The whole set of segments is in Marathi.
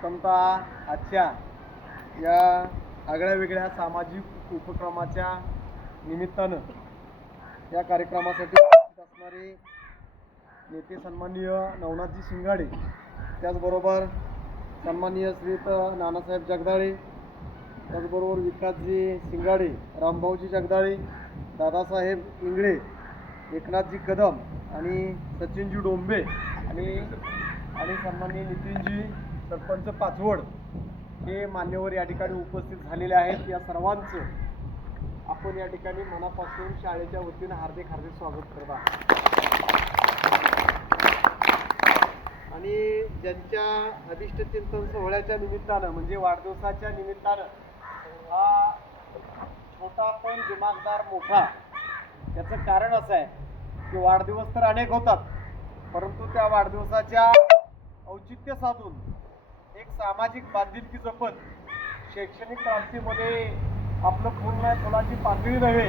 प्रथमतः आजच्या या आगळ्या वेगळ्या सामाजिक उपक्रमाच्या निमित्तानं या कार्यक्रमासाठी उपस्थित असणारे नेते सन्माननीय नवनाथजी शिंगाडे त्याचबरोबर सन्माननीय श्रीत नानासाहेब जगदाळे त्याचबरोबर विकासजी शिंगाडे रामभाऊजी जगदाळे दादासाहेब इंगळे एकनाथजी कदम आणि सचिनजी डोंबे आणि आणि सन्माननीय नितीनजी सरपंच पाचवड हे मान्यवर या ठिकाणी उपस्थित झालेले आहेत. या सर्वांचं आपण या ठिकाणी मनापासून शाळेच्या वतीनं हार्दिक हार्दिक स्वागत करत आहोत. आणि ज्यांच्या अभिष्ट चिंतन सोहळ्याच्या निमित्तानं म्हणजे वाढदिवसाच्या निमित्तानं हा छोटा पण दिमागदार मोठा याचं कारण असं आहे की वाढदिवस तर अनेक होतात परंतु त्या वाढदिवसाच्या औचित्य साधून एक सामाजिक बांधिलकी जपत शैक्षणिक क्रांतीमध्ये आपलं पूर्ण फुलाची पातळी नव्हे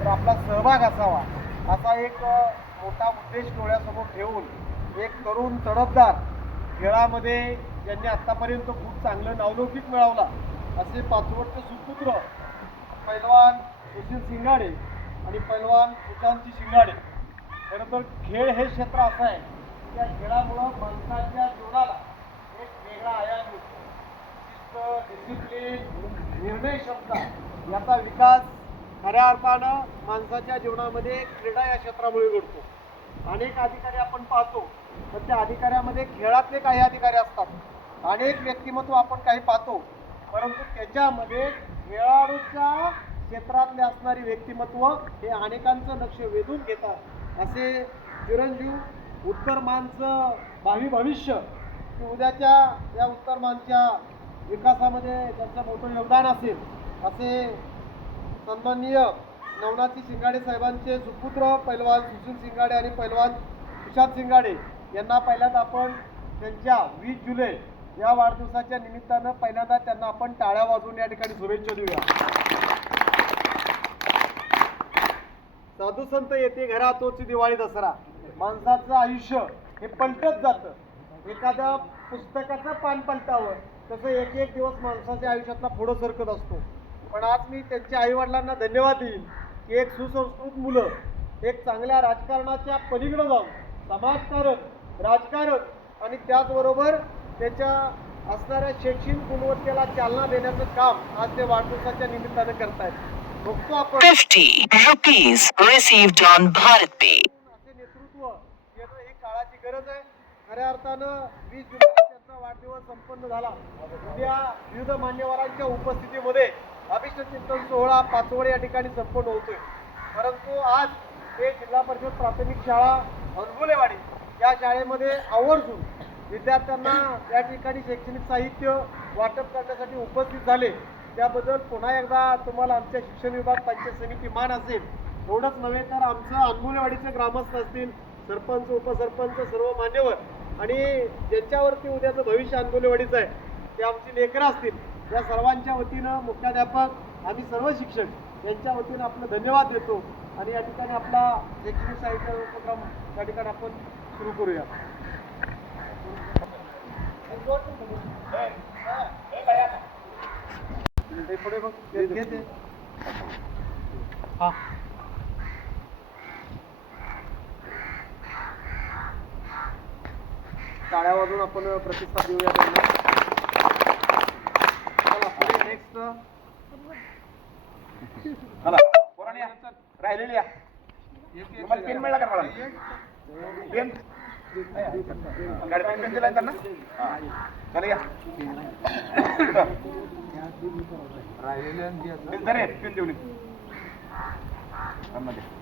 तर आपला सहभाग असावा. असा एक मोठा उद्देश डोळ्यासमोर ठेवून एक तरुण तडफदार खेळामध्ये ज्यांनी आत्तापर्यंत खूप चांगलं नावलौकिक मिळवला असे पाचवटचे सुपुत्र पैलवान सुशील शिंगाडे आणि पैलवान सुशांतची शिंगाडे. खरं तर खेळ हे क्षेत्र असं आहे. त्या खेळामुळं माणसाच्या जीवनाला वेगळा आयाम शिस्त डिसिप्लिन निर्णय क्षमता याचा विकास खऱ्या अर्थानं माणसाच्या जीवनामध्ये क्रीडा या क्षेत्रामुळे घडतो. अनेक अधिकारी आपण पाहतो तर त्या अधिकाऱ्यामध्ये खेळातले काही अधिकारी असतात. अनेक व्यक्तिमत्व आपण काही पाहतो परंतु त्याच्यामध्ये खेळाडूच्या क्षेत्रातले असणारी व्यक्तिमत्व हे अनेकांचं लक्ष वेधून घेतात. असे चिरंजीव उत्तर माणसं भावी भविष्य की उद्याच्या या उत्तरमानच्या विकासामध्ये त्यांचं मोठं योगदान असेल असे सन्माननीय नवनाथजी शिंगाडे साहेबांचे सुपुत्र पैलवान सुशील शिंगाडे आणि पैलवान सुशांत शिंगाडे यांना पहिल्यांदा आपण त्यांच्या वीस जुलै या वाढदिवसाच्या निमित्तानं पहिल्यांदा त्यांना आपण टाळ्या वाजवून या ठिकाणी शुभेच्छा देऊया. साधू संत येते घरातोची दिवाळी दसरा. माणसाचं आयुष्य हे पलटत जातं. एखाद्या पुस्तकाचं पान पलटावं. तसं एक एक दिवस माणसाच्या आयुष्यातला पुढं सरकत असतो. पण आज मी त्यांच्या आईवडिलांना धन्यवाद देईन की एक सुसंस्कृत मुलं एक चांगल्या राजकारणाच्या पलीकडे जाऊन समाजकारण राजकारण आणि त्याचबरोबर त्याच्या असणाऱ्या शैक्षणिक गुणवत्तेला चालना देण्याचं काम आज ते वाढदिवसाच्या निमित्तानं करतायत. बघतो आपण. 50 rupees received on Bharat Pay. असे नेतृत्व येणं ही काळाची गरज आहे. खऱ्या अर्थानं वीस जुलै त्यांचा वाढदिवस संपन्न झाला. उद्या विविध मान्यवरांच्या उपस्थितीमध्ये अभिष्ट चिंतन सोहळा पाचवड या ठिकाणी संपन्न होतोय. परंतु आज हे जिल्हा परिषद प्राथमिक शाळा अनगुलेवाडी या शाळेमध्ये आवर्जून विद्यार्थ्यांना या ठिकाणी शैक्षणिक साहित्य वाटप करण्यासाठी उपस्थित झाले. त्याबद्दल पुन्हा एकदा तुम्हाला आमच्या शिक्षण विभाग पंचायत समिती मान असेल. एवढंच नव्हे तर आमचं अंगुलेवाडीचे ग्रामस्थ असतील सरपंच उपसरपंच सर्व मान्यवर आणि ज्यांच्यावरती उद्याचं भविष्य अनगुलेवाडीचं आहे ते आमची लेकरं असतील. या सर्वांच्या वतीनं मुख्याध्यापक आम्ही सर्व शिक्षक यांच्या वतीनं आपलं धन्यवाद देतो. आणि या ठिकाणी आपला शैक्षणिक साहित्य उपक्रम या ठिकाणी आपण सुरू करूया. ते पुढे बघ. ते टाळ्या वाजून आपण प्रतिसाद देऊया त्यांना चला पुढे नेक्स्ट चला पोरांनी या. राहिलेली या तुम्हाला पेन मिळाला का मला पेन गाडीत पेन दिलाय त्यांना हा. चला या पेन पेन देऊन ये. आम्हाला दे.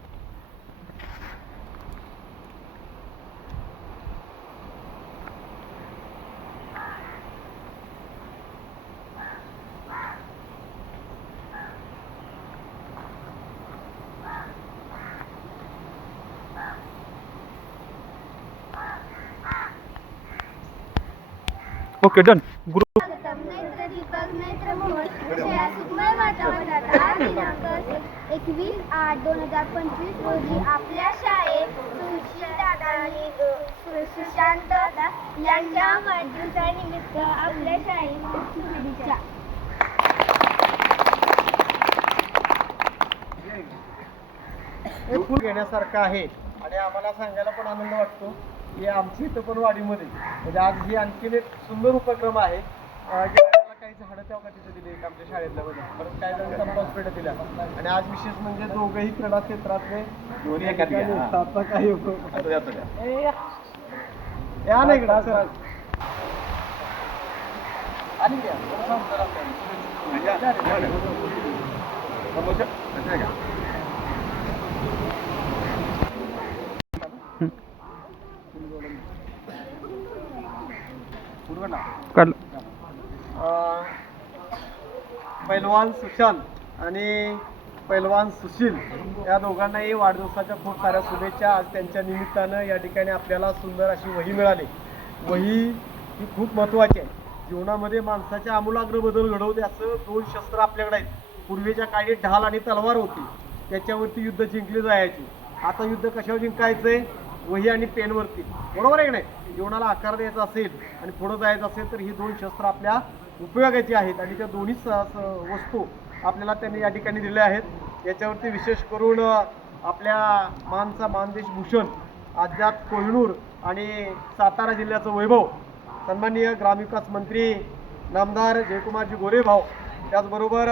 ओके डन ग्रुप एकवीस आठ दोन हजार पंचवीस रोजी आपल्या शाळेत दादा आणि सुशांत दादा यांच्या वाढदिवसानिमित्त आपल्या शाळेत शुभेच्छा घेण्यासारखं आहे. आणि आम्हाला सांगायला पण आनंद वाटतो. की आमच्या इथं पण वाडीमध्ये म्हणजे आज ही आणखीन एक सुंदर उपक्रम आहे अं, काही झाडं तेव्हा तिथे दिली एक आमच्या शाळेतल्या मध्ये परत काही जण पेढ्या दिल्या आणि आज विशेष म्हणजे दोघंही क्रीडा क्षेत्रातले दोन्ही एकात घ्या, हा. आता या. या ना इकडं सर आणि. घ्या, घ्या, घ्या. समोरच्या, ना काढलं पैलवान सुशांत आणि पैलवान सुशील या दोघांनाही वाढदिवसाच्या खूप साऱ्या शुभेच्छा. आज त्यांच्या निमित्तानं या ठिकाणी आपल्याला सुंदर अशी वही मिळाली. वही ही खूप महत्त्वाची आहे. जीवनामध्ये माणसाच्या आमूलाग्र बदल घडवते असं दोन शस्त्र आपल्याकडे आहेत. पूर्वीच्या काळी ढाल आणि तलवार होती. त्याच्यावरती युद्ध जिंकली जायची. आता युद्ध कशावर जिंकायचंय? वही आणि पेनवरती. बरोबर आहे की नाही? जीवनाला आकार द्यायचा असेल आणि पुढं जायचं असेल तर ही दोन शस्त्र आपल्या उपयोगाची आहेत. आणि त्या दोन्ही स- वस्तू आपल्याला त्यांनी या ठिकाणी दिल्या आहेत. याच्यावरती विशेष करून आपल्या मानचा मानदेश भूषण अज्ञात कोहिनूर आणि सातारा जिल्ह्याचं वैभव सन्माननीय ग्रामविकास मंत्री नामदार जयकुमारजी गोरेभाऊ त्याचबरोबर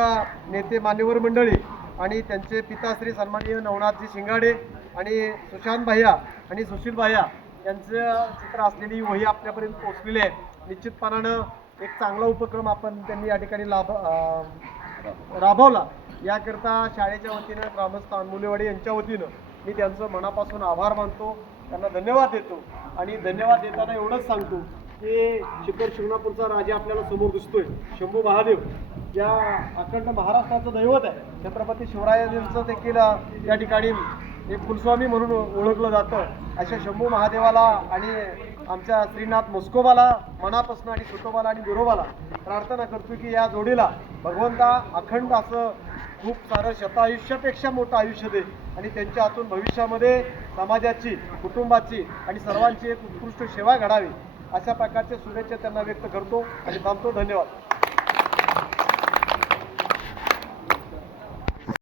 नेते मान्यवर मंडळी आणि त्यांचे पिता श्री सन्माननीय नवनाथजी शिंगाडे आणि सुशांत भाया आणि सुशील भाया यांचं चित्र असलेली वही आपल्यापर्यंत पोहोचलेली आहे. निश्चितपणानं एक चांगला उपक्रम आपण त्यांनी या ठिकाणी लाभ राबवला. याकरता शाळेच्या वतीनं ग्रामस्थ अनमुलेवाडी यांच्या वतीनं मी त्यांचं मनापासून आभार मानतो. त्यांना धन्यवाद देतो. आणि धन्यवाद देताना एवढंच सांगतो की शिखर शिंगणापूरचा राजा आपल्याला समोर दिसतोय. शंभू महादेव. या अखंड महाराष्ट्राचं दैवत आहे छत्रपती शिवरायांचं देखील या ठिकाणी एक कुलस्वामी म्हणून ओळखलं जातं. अशा शंभू महादेवाला आणि आमच्या श्रीनाथ मोस्कोबाला मनापासून आणि सुतोबाला आणि गुरोबाला प्रार्थना करतो की या जोडीला भगवंता अखंड असं खूप सारं शतायुष्यापेक्षा मोठं आयुष्य दे आणि त्यांच्या हातून भविष्यामध्ये समाजाची कुटुंबाची आणि सर्वांची एक उत्कृष्ट सेवा घडावी अशा प्रकारच्या शुभेच्छा त्यांना व्यक्त करतो आणि थांबतो. धन्यवाद.